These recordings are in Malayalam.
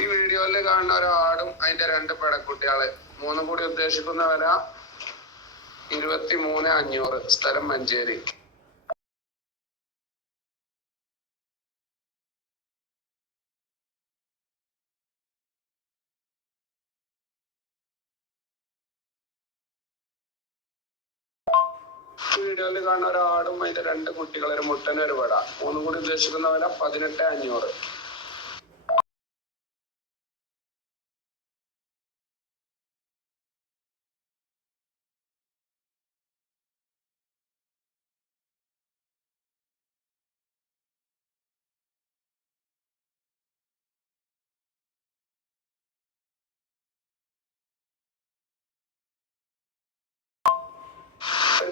ഈ വീഡിയോയിൽ കാണുന്ന ഒരാടും അതിന്റെ 2 പെടക്കുട്ടികള് മൂന്നും കൂടി ഉദ്ദേശിക്കുന്ന വില 23,500. സ്ഥലം മഞ്ചേരി. വീഡിയോയിൽ കാണുന്ന ഒരാടും അതിന്റെ 2 കുട്ടികൾ, ഒരു മുട്ടന് ഒരു പെട, മൂന്നും കൂടി ഉദ്ദേശിക്കുന്ന വില 18,500.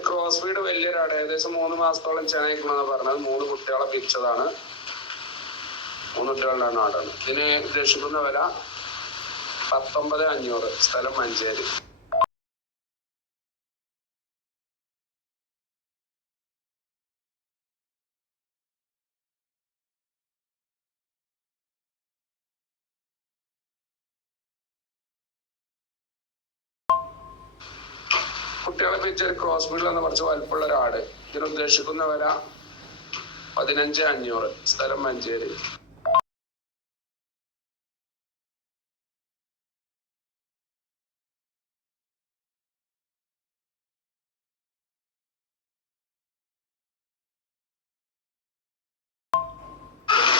ക്രോസ് ബീഡ് വലിയൊരാട്, ഏകദേശം 3 മാസത്തോളം ചെനയിക്കണമെന്ന് പറഞ്ഞത്. 3 കുട്ടികളെ പിരിച്ചതാണ്. 3 കുട്ടികളുടെ നാടാണ്. ഇതിന് ഉദ്ദേശിക്കുന്ന വില 19,500. സ്ഥലം മഞ്ചേരി. കുട്ടികളെ പിരിച്ച ക്രോസ് ബീഡിലെന്ന് കുറച്ച് വലുപ്പമുള്ള ഒരാട്. ഇതിന് ഉദ്ദേശിക്കുന്ന വില 15,500. സ്ഥലം മഞ്ചേരി.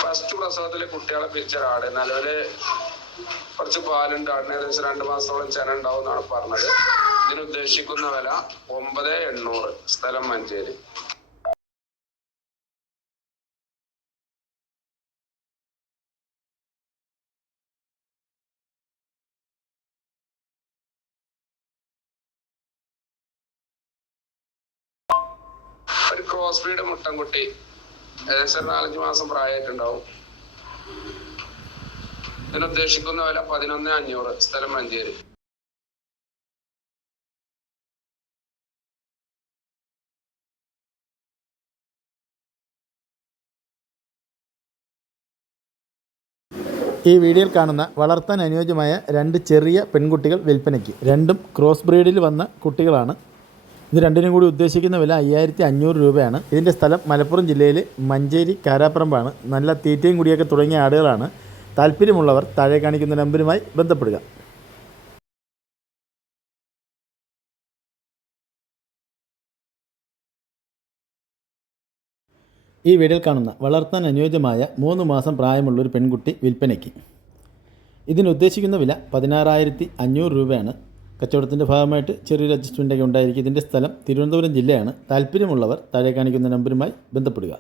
ഫസ്റ്റ് പ്രസവത്തില് കുട്ടികളെ പിരിച്ച ഒരാട്. നിലവില് കുറച്ച് പാലുണ്ട്. ആടിന് ഏകദേശം 2 മാസത്തോളം ചെന ഉണ്ടാവും എന്നാണ് പറഞ്ഞത്. ഇതിന് ഉദ്ദേശിക്കുന്ന വില 9,800. സ്ഥലം മഞ്ചേരി. ഒരു ക്രോസ് ബീഡ് മുട്ടൻകുട്ടി, ഏകദേശം 4-5 മാസം പ്രായമായിട്ടുണ്ടാവും. ഇതിന് ഉദ്ദേശിക്കുന്ന വില 11,500. സ്ഥലം മഞ്ചേരി. ഈ വീഡിയോയിൽ കാണുന്ന വളർത്താൻ അനുയോജ്യമായ 2 ചെറിയ പെൺകുട്ടികൾ വിൽപ്പനയ്ക്ക്. രണ്ടും ക്രോസ് ബ്രീഡിൽ വന്ന കുട്ടികളാണ്. ഇത് രണ്ടിനും കൂടി ഉദ്ദേശിക്കുന്ന വില 5,500 രൂപയാണ്. ഇതിൻ്റെ സ്ഥലം മലപ്പുറം ജില്ലയിൽ മഞ്ചേരി കാരാപ്പറമ്പാണ്. നല്ല തീറ്റയും കുടിയൊക്കെ തുടങ്ങിയ ആടുകളാണ്. താല്പര്യമുള്ളവർ താഴെ കാണിക്കുന്ന നമ്പറുമായി ബന്ധപ്പെടുക. ഈ വീഡിയോയിൽ കാണുന്ന വളർത്താൻ അനുയോജ്യമായ 3 മാസം പ്രായമുള്ളൊരു പെൺകുട്ടി വിൽപ്പനയ്ക്ക്. ഇതിനുദ്ദേശിക്കുന്ന വില 16,500 രൂപയാണ്. കച്ചവടത്തിൻ്റെ ഭാഗമായിട്ട് ചെറിയൊരു അഡ്ജസ്റ്റ്മെൻറ്റൊക്കെ ഉണ്ടായിരിക്കും. ഇതിൻ്റെ സ്ഥലം തിരുവനന്തപുരം ജില്ലയാണ്. താല്പര്യമുള്ളവർ താഴെ കാണിക്കുന്ന നമ്പറുമായി ബന്ധപ്പെടുക.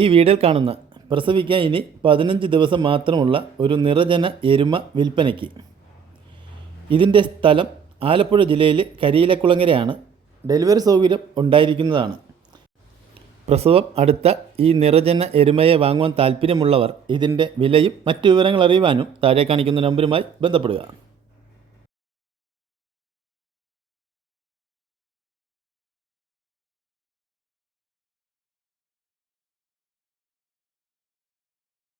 ഈ വീഡിയോയിൽ കാണുന്ന പ്രസവിക്കാൻ ഇനി 15 ദിവസം മാത്രമുള്ള ഒരു നിറജന എരുമ വിൽപ്പനയ്ക്ക്. ഇതിൻ്റെ സ്ഥലം ആലപ്പുഴ ജില്ലയിൽ കരിയിലക്കുളങ്ങരയാണ്. ഡെലിവറി സൗകര്യം ഉണ്ടായിരിക്കുന്നതാണ്. പ്രസവം അടുത്ത ഈ നിറജന എരുമയെ വാങ്ങുവാൻ താല്പര്യമുള്ളവർ ഇതിൻ്റെ വിലയും മറ്റു വിവരങ്ങൾ അറിയുവാനും താഴെ കാണിക്കുന്ന നമ്പറുമായി ബന്ധപ്പെടുക.